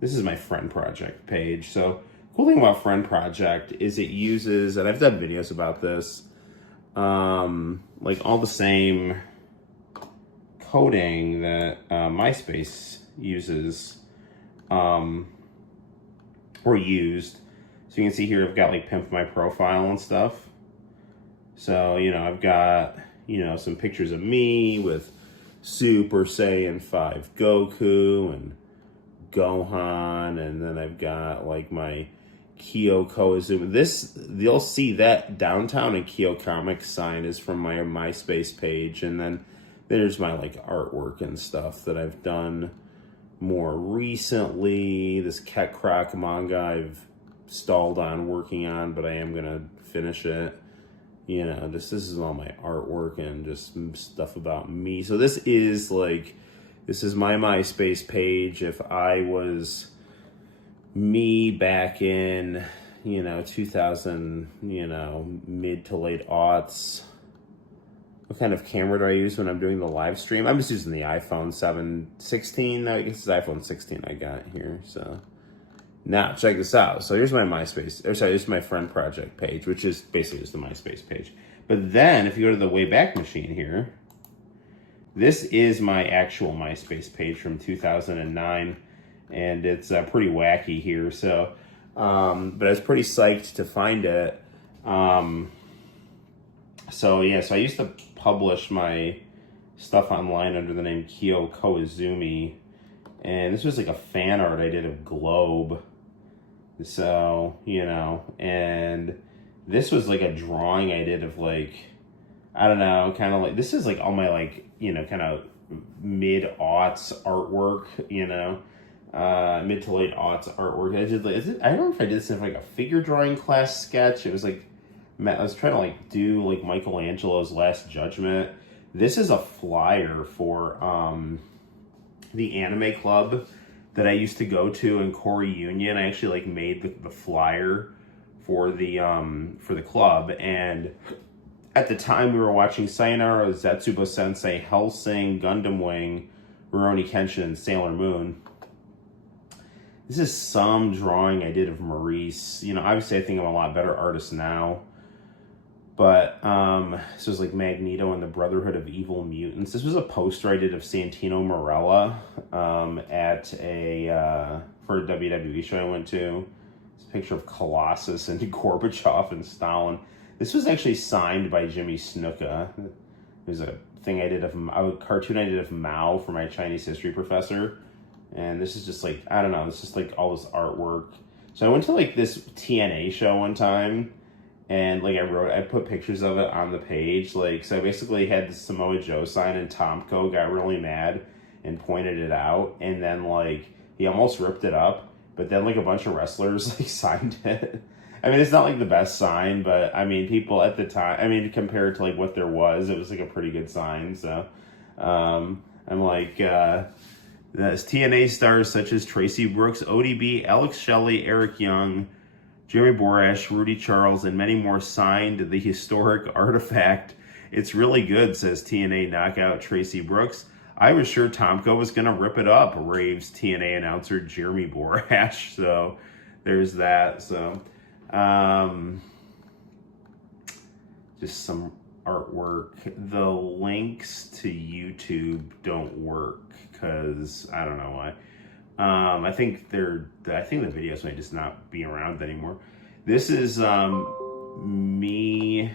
this is my friend project page. So cool thing about friend project is it uses, and I've done videos about this, like all the same coding that MySpace uses, or used. So you can see here I've got like Pimp My Profile and stuff. So, you know, I've got, you know, some pictures of me with Super Saiyan 5 Goku and Gohan, and then I've got like my Kyoko Izumi. This, you'll see that Downtown and Kyo Comics sign is from my MySpace page, and then there's my like artwork and stuff that I've done more recently. This Ket Croc manga I've stalled on working on, but I am gonna finish it. You know, this is all my artwork and just stuff about me. So this is my MySpace page. If I was me back in, you know, 2000, you know, mid to late aughts. What kind of camera do I use when I'm doing the live stream? I'm just using the iPhone 16. I guess it's iPhone 16 I got here. So now check this out. So here's my MySpace, or sorry, this is my friend project page, which is basically just the MySpace page. But then if you go to the WayBack machine here, this is my actual MySpace page from 2009, and it's pretty wacky here. So, but I was pretty psyched to find it. So yeah, so I used to publish my stuff online under the name Kyoko Izumi, and this was like a fan art I did of Globe. So, you know, and this was like a drawing I did of like, I don't know, kind of like, this is like all my like, you know, kind of mid-aughts artwork, you know, mid to late aughts artwork. I did like, I don't know if I did this in like a figure drawing class sketch. It was like, I was trying to like do like Michelangelo's Last Judgment. This is a flyer for the anime club that I used to go to in Corey Union. I actually like made the flyer for the club, and at the time we were watching Sayonara, Zetsubo Sensei, Hellsing, Gundam Wing, Rurouni Kenshin, and Sailor Moon. This is some drawing I did of Maurice. You know, obviously I think I'm a lot better artist now. But this was like Magneto and the Brotherhood of Evil Mutants. This was a poster I did of Santino Marella at for a WWE show I went to. It's a picture of Colossus and Gorbachev and Stalin. This was actually signed by Jimmy Snuka. It was a thing I did a cartoon I did of Mao for my Chinese history professor. And this is just like, I don't know, it's just like all this artwork. So I went to like this TNA show one time, and like I put pictures of it on the page. Like, so I basically had the Samoa Joe sign, and Tomko got really mad and pointed it out. And then like, he almost ripped it up, but then like a bunch of wrestlers like signed it. I mean, it's not like the best sign, but I mean, people at the time, I mean, compared to like what there was, it was like a pretty good sign. So, I'm like, there's TNA stars such as Tracy Brooks, ODB, Alex Shelley, Eric Young, Jeremy Borash, Rudy Charles, and many more signed the historic artifact. It's really good, says TNA knockout Tracy Brooks. I was sure Tomko was going to rip it up, raves TNA announcer Jeremy Borash. So there's that. So just some artwork. The links to YouTube don't work because I don't know why. I think the videos might just not be around anymore. This is me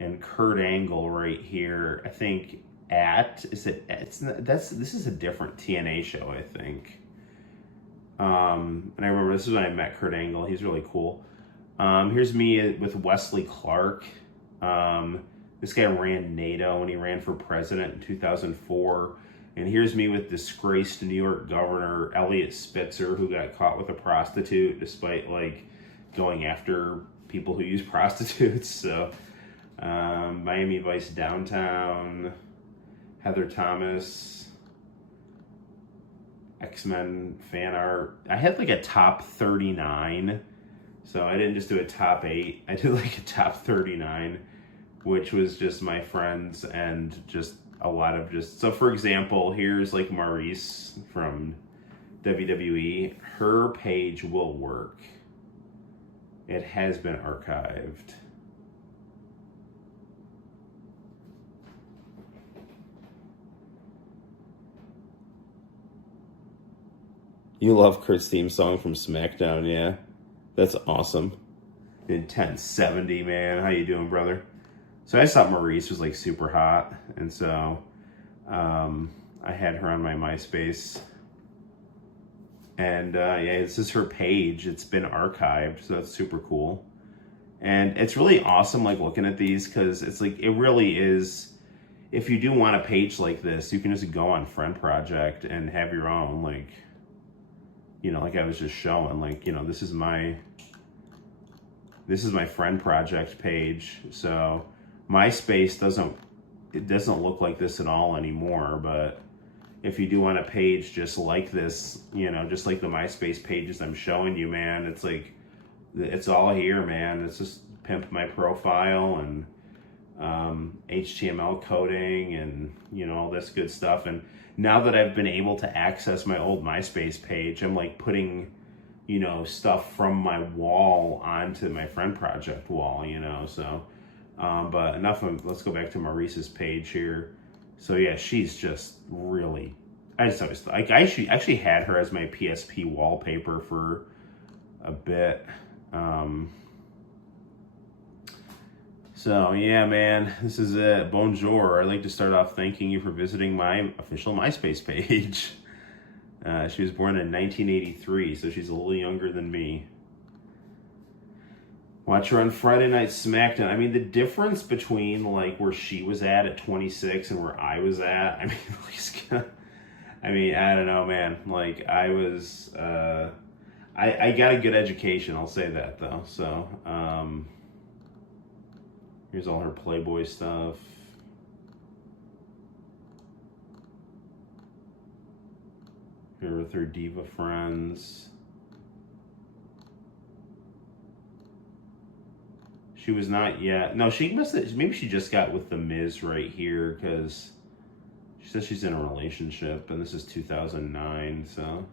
and Kurt Angle right here. I think this is a different TNA show, I think. And I remember this is when I met Kurt Angle. He's really cool. Here's me with Wesley Clark. This guy ran NATO and he ran for president in 2004. And here's me with disgraced New York Governor Elliot Spitzer, who got caught with a prostitute despite like going after people who use prostitutes. So Miami Vice Downtown, Heather Thomas, X-Men fan art. I had like a top 39. So I didn't just do a top 8. I did like a top 39, which was just my friends and just a lot of so for example, here's like Maurice from WWE, her page will work. It has been archived. You love Kurt's theme song from SmackDown, yeah? That's awesome. Intense 70, man. How you doing, brother? So I just thought Maurice was like super hot, and so I had her on my MySpace. And yeah, this is her page. It's been archived, so that's super cool. And it's really awesome, like, looking at these, because it's like, it really is, if you do want a page like this, you can just go on Friend Project and have your own, like, you know, like I was just showing, like, you know, this is my Friend Project page. So MySpace doesn't look like this at all anymore, but if you do want a page just like this, you know, just like the MySpace pages I'm showing you, man, it's like, it's all here, man. It's just pimp my profile and HTML coding and, you know, all this good stuff. And now that I've been able to access my old MySpace page, I'm like putting, you know, stuff from my wall onto my Friend Project wall, you know, so, but enough of, let's go back to Maurice's page here. So yeah, she's just really, I actually had her as my PSP wallpaper for a bit. So yeah, man, this is it. Bonjour. I'd like to start off thanking you for visiting my official MySpace page. She was born in 1983, so she's a little younger than me. Watch her on Friday Night SmackDown. I mean, the difference between like where she was at 26 and where I was at, I mean, I don't know, man. Like, I was, I got a good education, I'll say that, though. So, here's all her Playboy stuff. Here with her diva friends. She was not yet. No, she must have, maybe she just got with The Miz right here, because she says she's in a relationship, and this is 2009, so.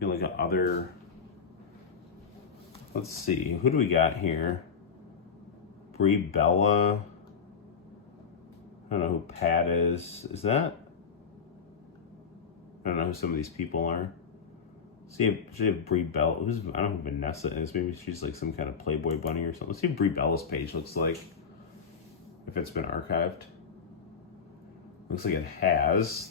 You know, like other, let's see, who do we got here? Brie Bella. I don't know who Pat is. Is that? I don't know who some of these people are. See if Brie Bella, I don't know who Vanessa is. Maybe she's like some kind of Playboy bunny or something. Let's see what Brie Bella's page looks like. If it's been archived. Looks like it has.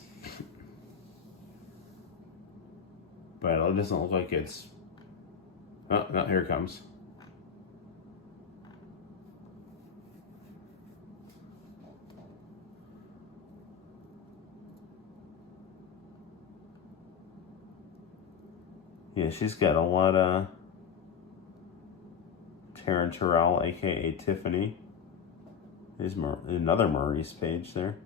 But it doesn't look like it's... Oh, no, here it comes. Yeah, she's got a lot of Taryn Terrell, aka Tiffany. There's another Maurice page there.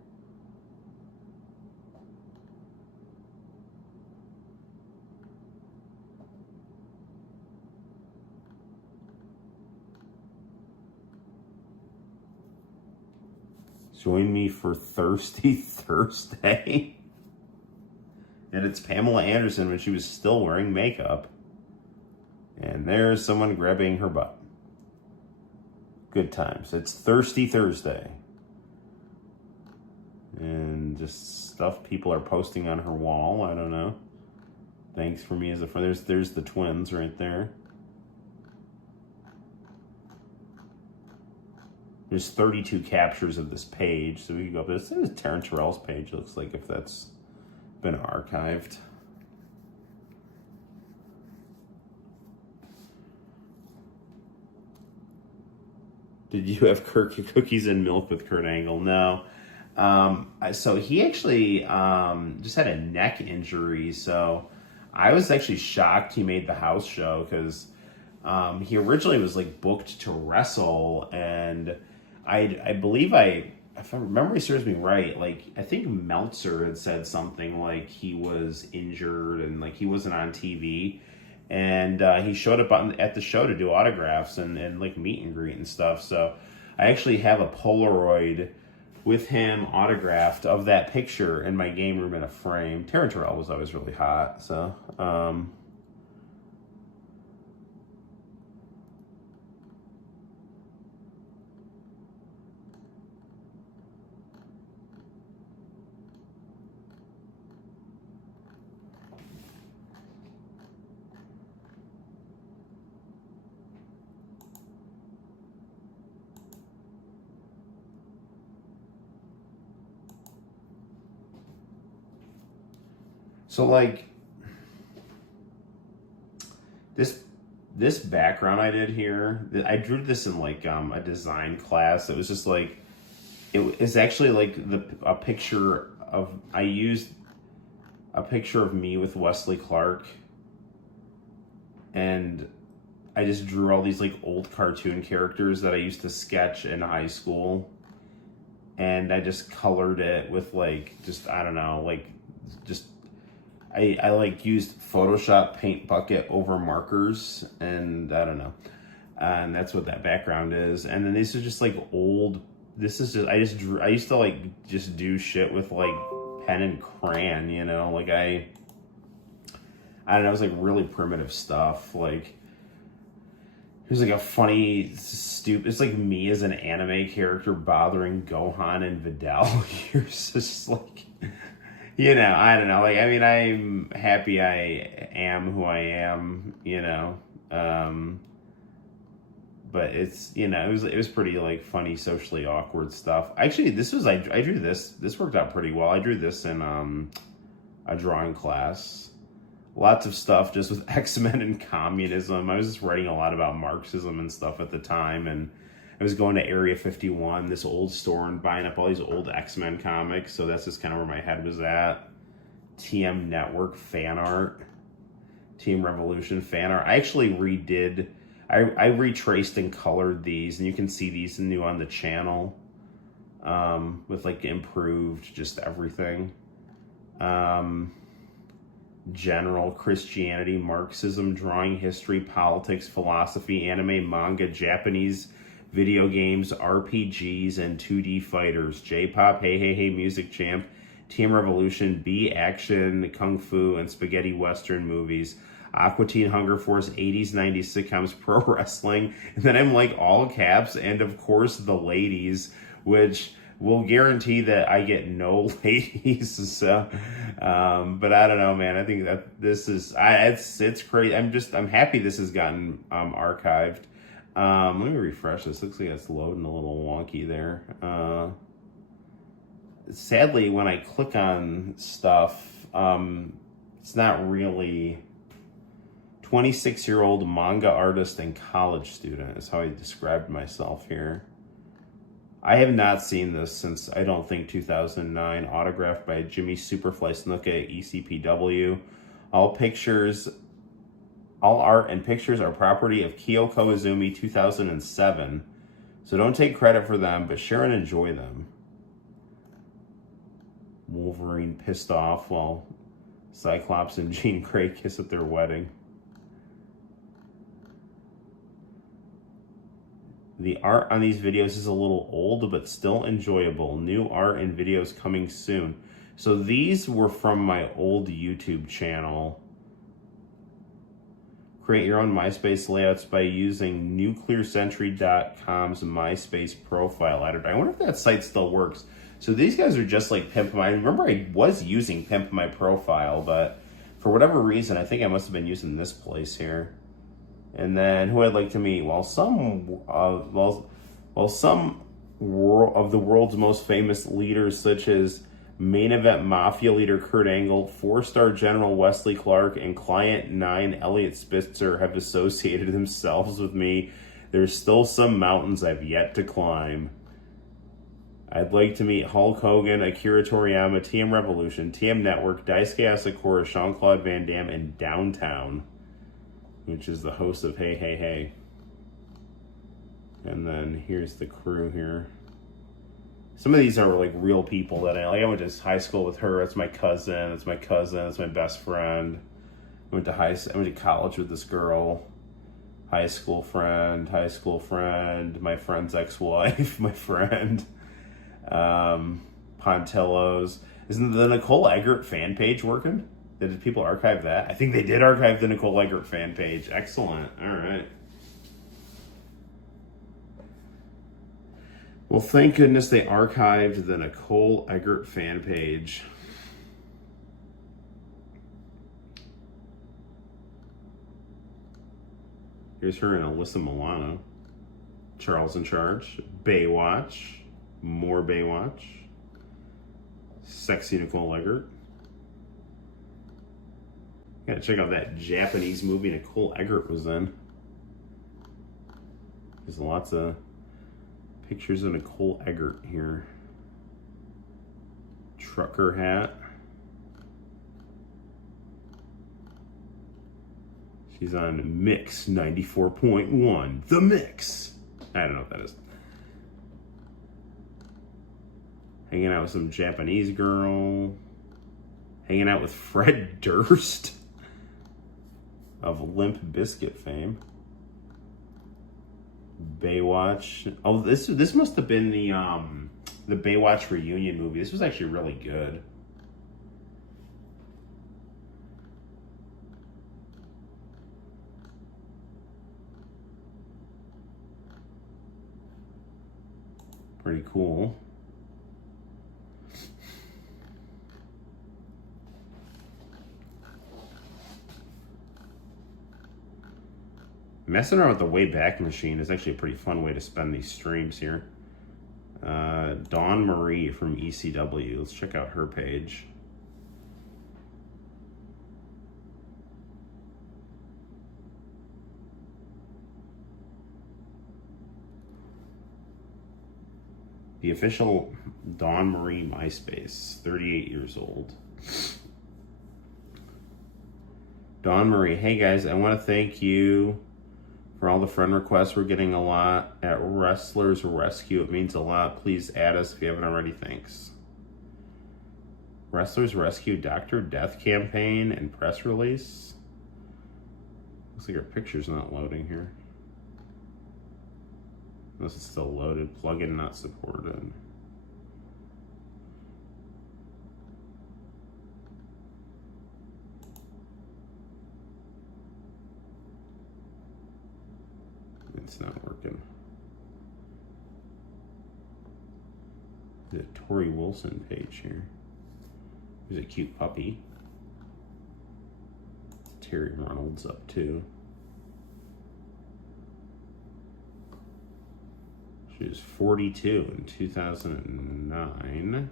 Join me for Thirsty Thursday. And it's Pamela Anderson when she was still wearing makeup. And there's someone grabbing her butt. Good times. It's Thirsty Thursday. And just stuff people are posting on her wall. I don't know. Thanks for me as a friend. There's the twins right there. There's 32 captures of this page. So we can go up. This is Taryn Terrell's page. It looks like if that's been archived. Did you have cookies and milk with Kurt Angle? No. So he actually just had a neck injury. So I was actually shocked he made the house show, because he originally was like booked to wrestle, and I believe if my memory serves me right, like I think Meltzer had said something like he was injured and like he wasn't on TV, and he showed up at the show to do autographs and like meet and greet and stuff. So I actually have a Polaroid with him autographed of that picture in my game room in a frame. Terran Terrell was always really hot, so like this background I did here, I drew this in like a design class. It was just like, it is actually like a picture of, I used a picture of me with Wesley Clark, and I just drew all these like old cartoon characters that I used to sketch in high school, and I just colored it with like, just, I don't know, like just, I like used Photoshop paint bucket over markers, and I don't know, and that's what that background is. And then these are just like old, this is just, I used to like just do shit with like pen and crayon, you know, like I don't know, it was like really primitive stuff. Like it was like a funny, stupid, it's like me as an anime character bothering Gohan and Videl. You're just like, you know, I don't know. Like, I mean, I'm happy I am who I am, you know. But it's, you know, it was pretty like funny, socially awkward stuff. Actually, this was, I drew this. This worked out pretty well. I drew this in a drawing class. Lots of stuff just with X-Men and communism. I was just writing a lot about Marxism and stuff at the time, and I was going to Area 51, this old store, and buying up all these old X-Men comics. So that's just kind of where my head was at. TM Network fan art. Team Revolution fan art. I actually redid, I retraced and colored these, and you can see these new on the channel with like improved just everything. General Christianity, Marxism, drawing, history, politics, philosophy, anime, manga, Japanese video games, RPGs, and 2D fighters, J-pop, Hey Hey Hey, Music Champ, Team Revolution, B action, Kung Fu, and spaghetti western movies, Aqua Teen, Hunger Force, 80s, 90s sitcoms, pro wrestling, and then I'm like all caps, and of course the ladies, which will guarantee that I get no ladies. So, but I don't know, man. I think that this is, it's crazy. I'm happy this has gotten archived. Let me refresh this. Looks like it's loading a little wonky there. Sadly, when I click on stuff, it's not really. 26-year-old manga artist and college student is how I described myself here. I have not seen this since, I don't think, 2009. Autographed by Jimmy Superfly Snuka, ECPW. All art and pictures are property of Kyo Koizumi, 2007. So don't take credit for them, but share and enjoy them. Wolverine pissed off while Cyclops and Jean Grey kiss at their wedding. The art on these videos is a little old, but still enjoyable. New art and videos coming soon. So these were from my old YouTube channel. Create your own MySpace layouts by using nuclearcentury.com's MySpace profile editor. I wonder if that site still works. So these guys are just like Pimp My... I remember I was using Pimp My Profile, but for whatever reason, I think I must have been using this place here. And then who I'd like to meet? Well, some of the world's most famous leaders, such as main event mafia leader Kurt Angle, 4-star General Wesley Clark, and Client 9 Elliot Spitzer, have associated themselves with me. There's still some mountains I've yet to climb. I'd like to meet Hulk Hogan, Akira Toriyama, TM Revolution, TM Network, Daisuke Asakura, Jean-Claude Van Damme, and Downtown, which is the host of Hey Hey Hey. And then here's the crew here. Some of these are like real people that I like. I went to high school with her. That's my cousin. That's my cousin. That's my best friend. I went to college with this girl. High school friend. My friend's ex-wife. My friend. Pontillos. Isn't the Nicole Eggert fan page working? Did people archive that? I think they did archive the Nicole Eggert fan page. Excellent. All right. Well, thank goodness they archived the Nicole Eggert fan page. Here's her and Alyssa Milano. Charles in Charge. Baywatch. More Baywatch. Sexy Nicole Eggert. Gotta check out that Japanese movie Nicole Eggert was in. There's lots of pictures of Nicole Eggert here. Trucker hat. She's on Mix 94.1. The Mix. I don't know what that is. Hanging out with some Japanese girl. Hanging out with Fred Durst of Limp Bizkit fame. Baywatch. Oh, this must have been the Baywatch reunion movie. This was actually really good. Pretty cool. Messing around with the WayBack machine is actually a pretty fun way to spend these streams here. Dawn Marie from ECW. Let's check out her page. The official Dawn Marie MySpace, 38 years old. Dawn Marie, hey guys, I want to thank you for all the friend requests. We're getting a lot at Wrestlers Rescue. It means a lot. Please add us if you haven't already. Thanks. Wrestlers Rescue Dr. Death campaign and press release. Looks like our picture's not loading here. Unless it's still loaded. Plugin not supported. It's not working. There's a Tori Wilson page here. There's a cute puppy. Terry Reynolds up too. She was 42 in 2009.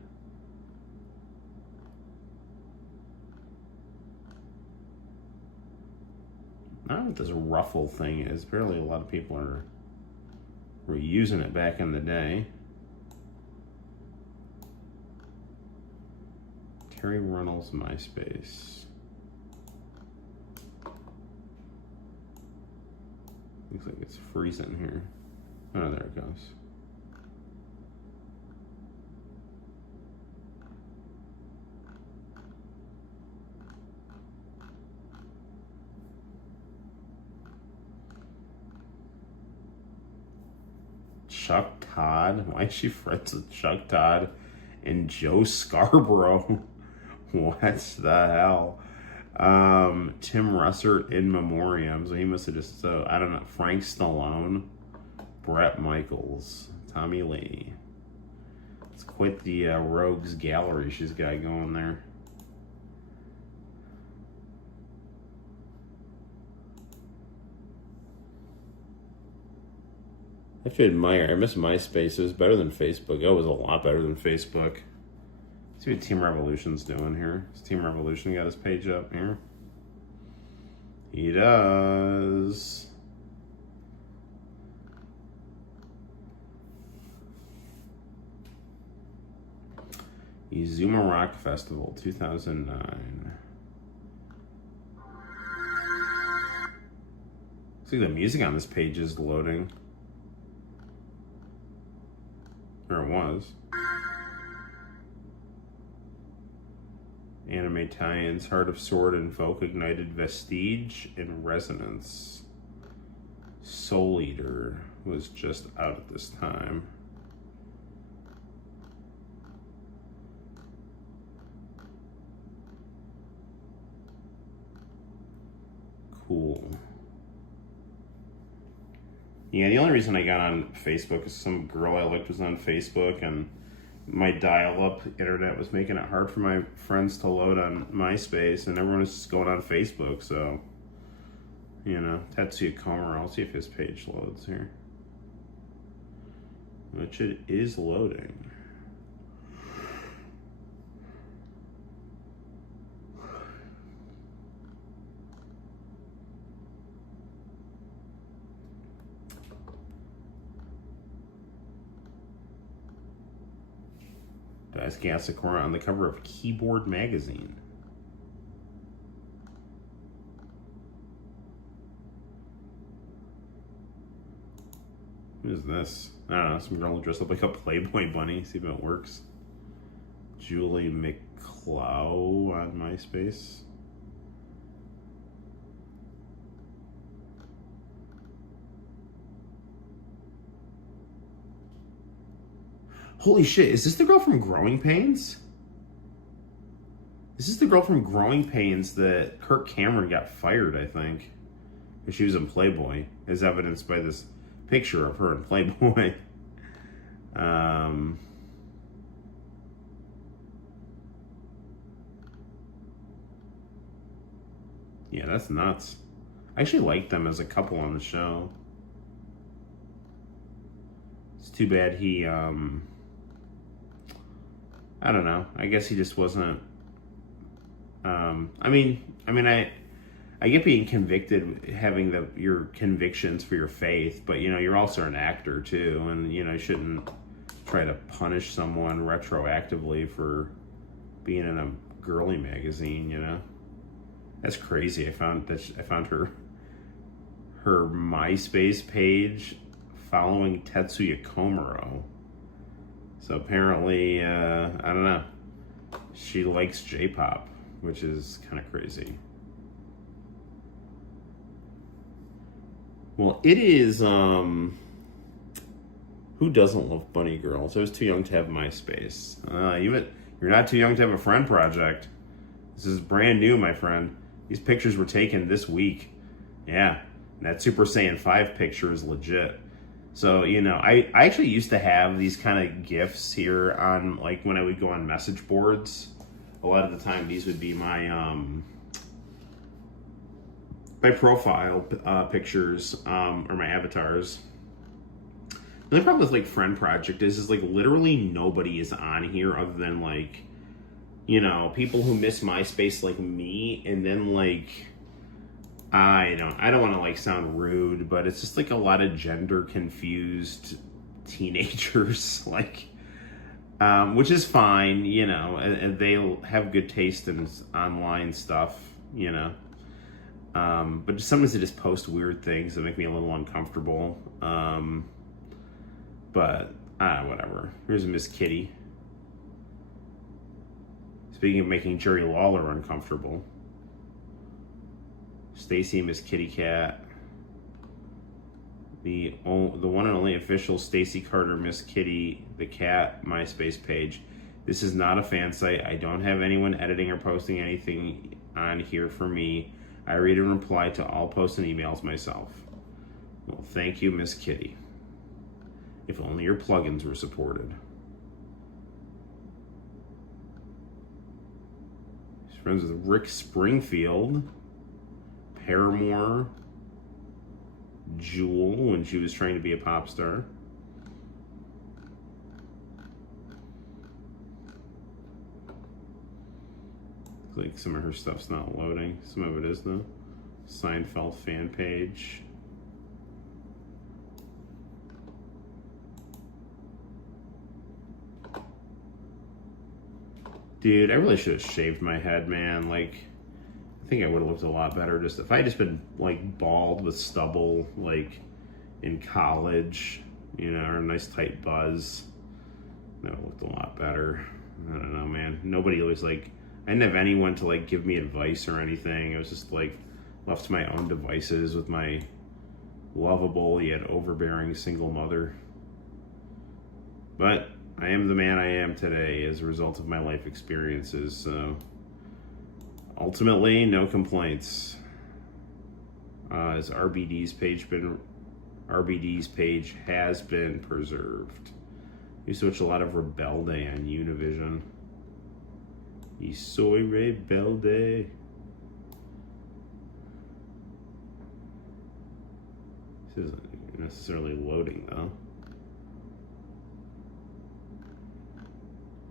I don't know what this ruffle thing is. Apparently a lot of people were using it back in the day. Terry Reynolds MySpace. Looks like it's freezing here. Oh, there it goes. Chuck Todd. Why is she friends with Chuck Todd and Joe Scarborough? What the hell? Tim Russert in memoriam. So he must have just, I don't know, Frank Stallone, Brett Michaels, Tommy Lee. It's quite the rogues gallery she's got going there. I have to admire, I miss MySpace. It was better than Facebook. It was a lot better than Facebook. Let's see what Team Revolution's doing here. Has Team Revolution got his page up here? He does. Izuma Rock Festival 2009. Looks like the music on this page is loading. Or it was. Anime tie-ins, Heart of Sword and Folk Ignited Vestige and Resonance. Soul Eater was just out at this time. cool. Yeah, the only reason I got on Facebook is some girl I liked was on Facebook, and my dial-up internet was making it hard for my friends to load on MySpace, and everyone was just going on Facebook, so, you know, Tetsuya Komuro. I'll see if his page loads here. Which it is loading. Daisuke Asakura on the cover of Keyboard magazine. Who is this? I don't know, some girl dressed up like a Playboy bunny. See if it works. Julie McClow on MySpace. Holy shit, is this the girl from Growing Pains? This is the girl from Growing Pains that Kirk Cameron got fired, I think. Because she was in Playboy, as evidenced by this picture of her in Playboy. Yeah, that's nuts. I actually liked them as a couple on the show. It's too bad he, I don't know. I guess he just wasn't. I get being convicted, having your convictions for your faith, but you know, you're also an actor too, and you know, you shouldn't try to punish someone retroactively for being in a girly magazine. You know, that's crazy. I found her MySpace page following Tetsuya Komuro. So apparently, I don't know, she likes J-pop, which is kind of crazy. Well, it is, who doesn't love bunny girls? I was too young to have MySpace. You're not too young to have a friend project. This is brand new, my friend. These pictures were taken this week. Yeah, and that Super Saiyan 5 picture is legit. So, you know, I actually used to have these kind of GIFs here on, like, when I would go on message boards. A lot of the time, these would be my profile pictures, or my avatars. The only problem with, like, Friend Project is like, literally nobody is on here other than, like, you know, people who miss MySpace like me, and then, like, I don't want to, like, sound rude, but it's just, like, a lot of gender-confused teenagers, like, which is fine, you know, and they'll have good taste in online stuff, you know, but sometimes they just post weird things that make me a little uncomfortable, but, whatever. Here's Miss Kitty. Speaking of making Jerry Lawler uncomfortable. Stacy, Miss Kitty Cat. The one and only official Stacy Carter Miss Kitty the Cat MySpace page. This is not a fan site. I don't have anyone editing or posting anything on here for me. I read and reply to all posts and emails myself. Well, thank you, Miss Kitty. If only your plugins were supported. She's friends with Rick Springfield. Paramore, Jewel when she was trying to be a pop star. Looks like some of her stuff's not loading. Some of it is though. Seinfeld fan page. Dude, I really should have shaved my head, man. Like, I think I would have looked a lot better just if I had just been, like, bald with stubble, like, in college, you know, or a nice tight buzz. That would have looked a lot better. I don't know, man. Nobody was, like, I didn't have anyone to, like, give me advice or anything. I was just, like, left to my own devices with my lovable yet overbearing single mother. But I am the man I am today as a result of my life experiences, so ultimately, no complaints. Is RBD's page has been preserved. We used to watch a lot of Rebelde on Univision. Y soy rebelde. This isn't necessarily loading though.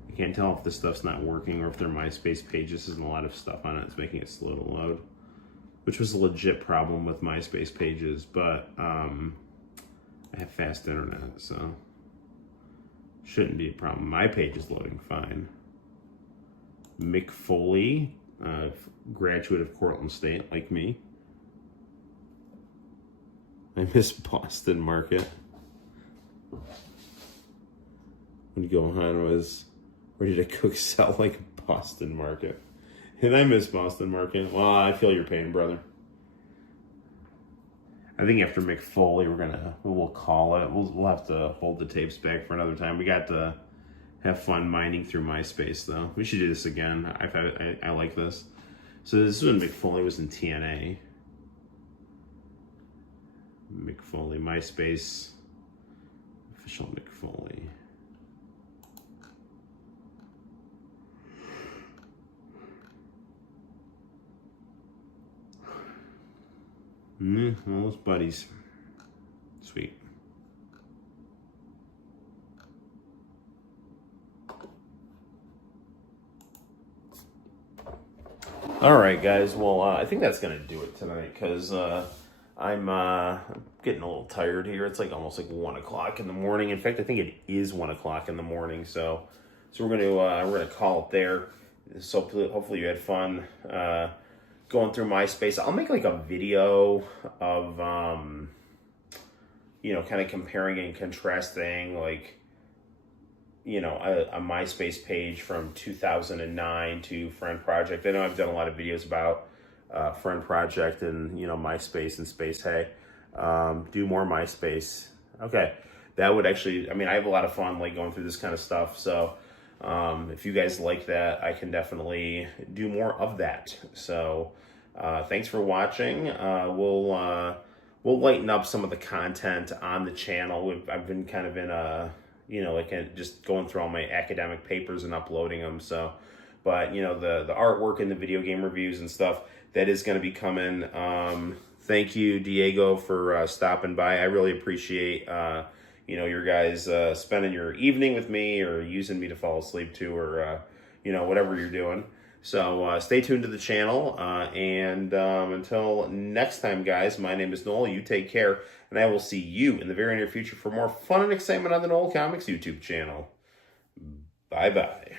I can't tell if this stuff's not working or if their MySpace page just isn't a lot of stuff on it. It's making it slow to load, which was a legit problem with MySpace pages, but I have fast internet, so shouldn't be a problem. My page is loading fine. Mick Foley, graduate of Cortland State, like me. I miss Boston Market. When Gohan was ready to cook sell like Boston Market. And I miss Boston Market. Well, I feel your pain, brother. I think after Mick Foley, we'll call it. We'll have to hold the tapes back for another time. We got to have fun mining through MySpace, though. We should do this again. I like this. So this is when Mick Foley was in TNA. Mick Foley, MySpace, official Mick Foley. All those buddies. Sweet. All right, guys. Well, I think that's going to do it tonight because I'm getting a little tired here. It's like almost like 1 o'clock in the morning. In fact, I think it is 1 o'clock in the morning. So we're gonna call it there. So hopefully you had fun going through MySpace. I'll make like a video of kind of comparing and contrasting like a MySpace page from 2009 to Friend Project. I know I've done a lot of videos about Friend Project and MySpace and Space Hey. Do more MySpace. Okay, that would actually, I have a lot of fun like going through this kind of stuff. So if you guys like that, I can definitely do more of that. So thanks for watching. We'll lighten up some of the content on the channel. I've been kind of in a just going through all my academic papers and uploading them. So, but the artwork and the video game reviews and stuff, that is going to be coming. Thank you, Diego, for stopping by. I really appreciate your guys spending your evening with me or using me to fall asleep to, or whatever you're doing. So stay tuned to the channel, and until next time, guys, my name is Noel. You take care, and I will see you in the very near future for more fun and excitement on the Noel Comics YouTube channel. Bye-bye.